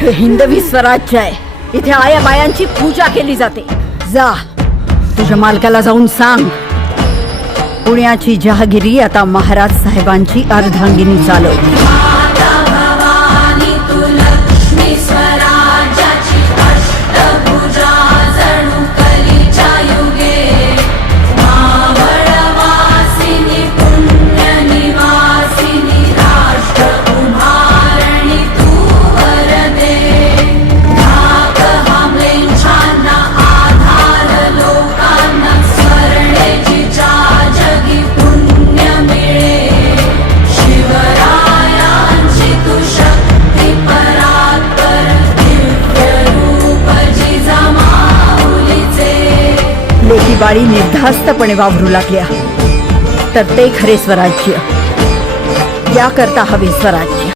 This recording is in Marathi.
हे हिंदवी स्वराज्य आहे. इथे आया बायांची पूजा केली जाते. जा तुझ्या मालकाला जाऊन सांग, पुण्याची जहागिरी आता महाराज साहेबांची अर्धांगिनी चालवली. लेकी बाळी निर्धास्तपणे वावरू लागल्या तर ते खरे स्वराज्य. याकरता हवे स्वराज्य.